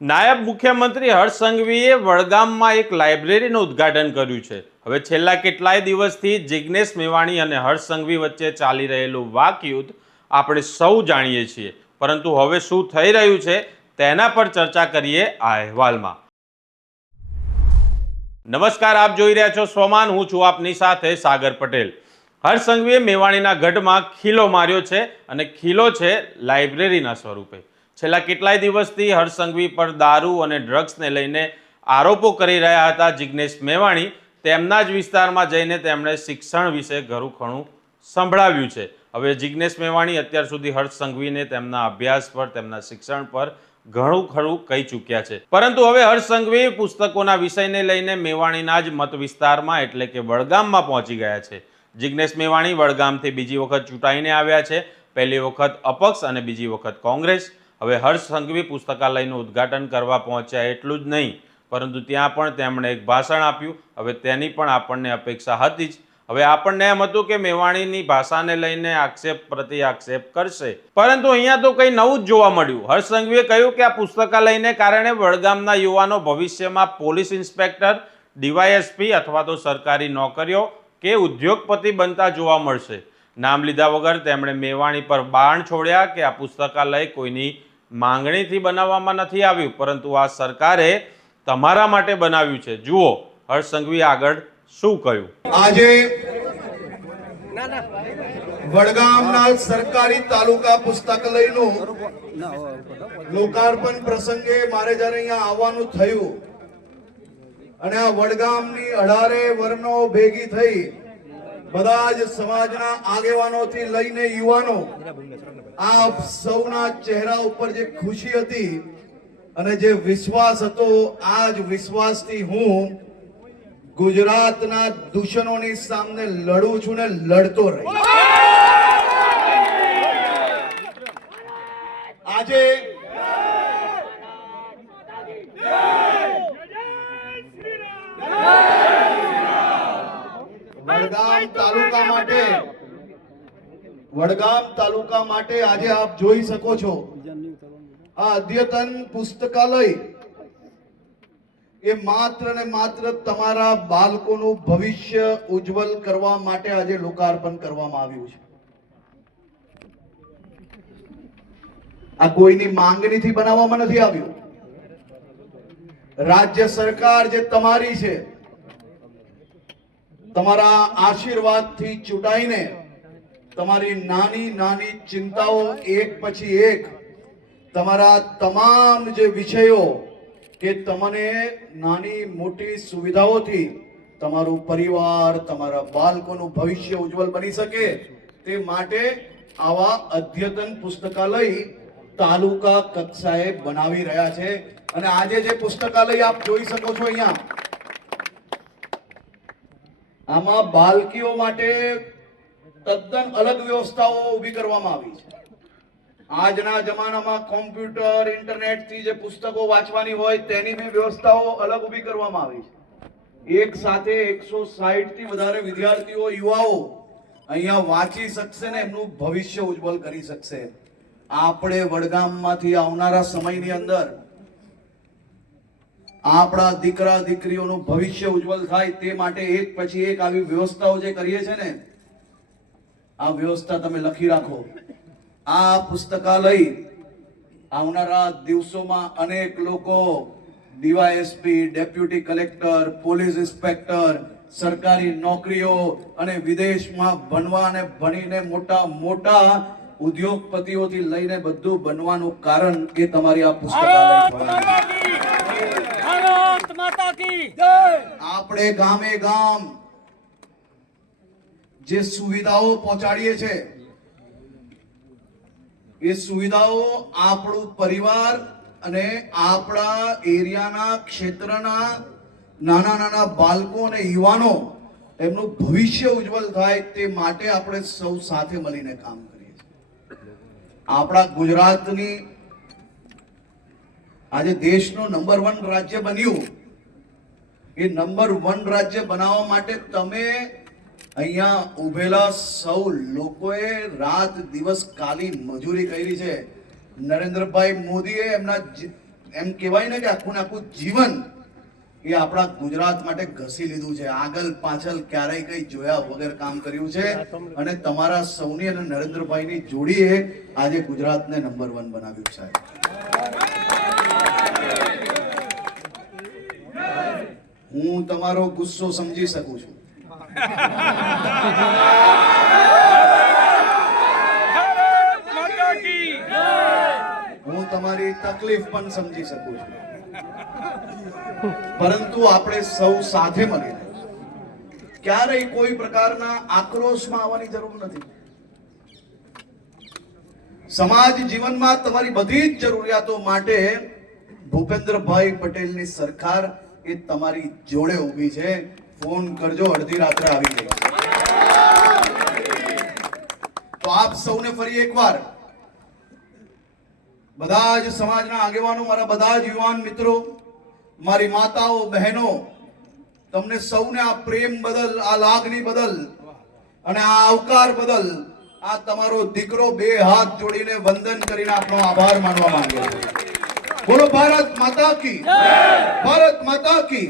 નાયબ મુખ્યમંત્રી હર્ષ સંઘવીએ વડગામમાં એક લાઇબ્રેરીનું ઉદ્ઘાટન કર્યું છે. હવે છેલ્લા કેટલાય દિવસથી જિજ્ઞેશ મેવાણી અને હર્ષ સંઘવી વચ્ચે ચાલી રહેલું વાકયુદ્ધ આપણે સૌ જાણીએ છીએ. પરંતુ હવે શું થઈ રહ્યું છે તેના પર ચર્ચા કરીએ આ અહેવાલમાં. નમસ્કાર, આપ જોઈ રહ્યા છો સ્વમાન. હું છું આપની સાથે સાગર પટેલ. હર્ષ સંઘવીએ મેવાણીના ગઢમાં ખીલો માર્યો છે અને ખીલો છે લાઇબ્રેરીના સ્વરૂપે. છેલ્લા કેટલાય દિવસથી હર્ષ પર દારૂ અને ડ્રગ્સને લઈને આરોપો કરી રહ્યા હતા જિજ્ઞેશ મેવાણી. તેમના જ વિસ્તારમાં જઈને તેમણે શિક્ષણ વિશે ઘરું ખણું સંભળાવ્યું છે. હવે જિજ્ઞેશ મેવાણી અત્યાર સુધી હર્ષ સંઘવીને તેમના અભ્યાસ પર, તેમના શિક્ષણ પર ઘણું ખરું કહી ચૂક્યા છે. પરંતુ હવે હર્ષ સંઘવી પુસ્તકોના વિષયને લઈને મેવાણીના જ મત વિસ્તારમાં એટલે કે વડગામમાં પહોંચી ગયા છે. જિજ્ઞેશ મેવાણી વડગામથી બીજી વખત ચૂંટાઈને આવ્યા છે. પહેલી વખત અપક્ષ અને બીજી વખત કોંગ્રેસ. હવે હર્ષ સંઘવી પુસ્તકાલયનું ઉદ્ઘાટન કરવા પહોંચ્યા એટલું જ નહીં, પરંતુ ત્યાં પણ તેમણે એક ભાષણ આપ્યું. હવે તેની પણ આપણને અપેક્ષા હતી જ. હવે આપણને એમ હતું કે મેવાણીની ભાષાને લઈને આક્ષેપ પ્રતિ આક્ષેપ કરશે. પરંતુ અહીંયા તો કંઈ નવું જ જોવા મળ્યું. હર્ષ સંઘવીએ કહ્યું કે આ પુસ્તકાલયને કારણે વડગામના યુવાનો ભવિષ્યમાં પોલીસ ઇન્સ્પેક્ટર, ડીવાયએસપી અથવા તો સરકારી નોકરીઓ કે ઉદ્યોગપતિ બનતા જોવા મળશે. નામ લીધા વગર તેમણે મેવાણી પર બાણ છોડ્યા કે આ પુસ્તકાલય કોઈની માંગણીથી બનાવવામાં નથી આવ્યું, પરંતુ આ સરકારે તમારા માટે બનાવ્યું છે. જુઓ, હર્ષ સંઘવી આગળ શું કહ્યું? આજે વડગામના સરકારી તાલુકા પુસ્તકાલયનું લોકાર્પણ પ્રસંગે મારે જ્યારે અહીંયા આવવાનું થયું અને આ વડગામની અઢારે વર્ણો ભેગી થઈ બધા જ સમાજના આગેવાનોથી લઈને યુવાનો, આપ સૌના ચહેરા ઉપર જે ખુશી હતી અને જે વિશ્વાસ હતો આ જ વિશ્વાસથી હું ગુજરાતના દૂષણોની સામે લડું છું ને લડતો રહી. આજે વડગામ તાલુકા માટે વડગામ તાલુકા માટે આજે આપ જોઈ શકો છો. આ અદ્યતન પુસ્તકાલય એ માત્ર ને માત્ર તમારા બાળકોનું ભવિષ્ય ઉજ્જવલ કરવા માટે આજે લોકાર્પણ કરવામાં આવ્યું છે. આ કોઈની માંગણીથી બનાવવામાં નથી આવ્યું. રાજ્ય સરકાર જે તમારી છે, તમારા આશીર્વાદથી ચૂંટાઈને તમારી નાની નાની ચિંતાઓ એક પછી એક, તમારા તમામ જે વિષયો કે તમને નાની, મોટી સુવિધાઓથી તમારું પરિવાર, તમારા બાળકોનું ભવિષ્ય ઉજ્જવલ બની શકે તે માટે આવા અદ્યતન પુસ્તકાલય તાલુકા કક્ષાએ બનાવી રહ્યા છે. અને આજે જે પુસ્તકાલય આપ જોઈ શકો છો અહીંયા. આમાં બાળકીઓ માટે તદ્દન અલગ વ્યવસ્થાઓ ઊભી કરવામાં આવી છે. આજના જમાનામાં કોમ્પ્યુટર ઇન્ટરનેટથી જે પુસ્તકો વાંચવાની હોય તેની બી વ્યવસ્થાઓ અલગ ઊભી કરવામાં આવી છે. એક સાથે એકસો સાહીઠથી વધારે વિદ્યાર્થીઓ, યુવાઓ અહીંયા વાંચી શકશે ને એમનું ભવિષ્ય ઉજ્જવલ કરી શકશે. આપણે વડગામમાંથી આવનારા સમયની અંદર આપણા દીકરા દીકરીઓનું ભવિષ્ય ઉજ્જવલ થાય તે માટે એક પછી એક આવી વ્યવસ્થાઓ જે કરીએ છે ને આ વ્યવસ્થા તમે લખી રાખો. આ પુસ્તકાલય આવનારા દિવસોમાં અનેક લોકો DYSP deputy collector police inspector સરકારી નોકરીઓ અને વિદેશમાં ભણવા અને ભણીને મોટા મોટા ઉદ્યોગપતિઓથી લઈને બધું બનવાનું કારણ એ તમારી આ પુસ્તકાલય આપણે ગામે ગામ જે સુવિધાઓ પહોંચાડીએ છે, એ સુવિધાઓ આપણું પરિવાર અને આપણા એરિયાના ક્ષેત્રના નાના નાના બાળકો અને યુવાનો એમનું ભવિષ્ય ઉજ્જવલ થાય તે માટે આપણે સૌ સાથે મળીને કામ કરીએ છીએ. આપણા ગુજરાતની આજે દેશનું નંબર વન રાજ્ય બન્યું. એ નંબર વન રાજ્ય બનાવવા માટે તમે અહીંયા ઉભેલા સૌ લોકોએ રાત દિવસ કાલી મજૂરી કરી છે. નરેન્દ્રભાઈ મોદીએ એમના એમ કહેવાય ને કે આખું આખું જીવન એ આપણા ગુજરાત માટે ઘસી લીધું છે. આગળ પાછળ ક્યારેય કઈ જોયા વગર કામ કર્યું છે. અને તમારા સૌની અને નરેન્દ્રભાઈની જોડીએ આજે ગુજરાતને નંબર વન બનાવ્યું સાહેબ હું તમારો ગુસ્સો સમજી શકું છું. હું તમારી તકલીફ પણ સમજી શકું છું. પરંતુ આપણે સૌ સાથે મળીને ક્યારેય કોઈ પ્રકારના આક્રોશમાં આવવાની જરૂર નથી. સમાજ જીવનમાં તમારી બધી જ જરૂરિયાતો માટે ભૂપેન્દ્રભાઈ પટેલની સરકાર એ તમારી જોડે ઊભી છે. ફોન કરજો અડધી રાત્રે આવી જઈશ તો આપ સૌને ફરી એકવાર બધા જ સમાજના આગેવાનો મારા બધા જ યુવાન મિત્રો મારી માતાઓ બહેનો તમને સૌને આ પ્રેમ બદલ આ લાગણી બદલ અને આ આવકાર બદલ આ તમારો દીકરો બે હાથ જોડીને વંદન કરીને આપનો આભાર માનવા માંગે છે બોલો ભારત માતા કી. ભારત માતા કી.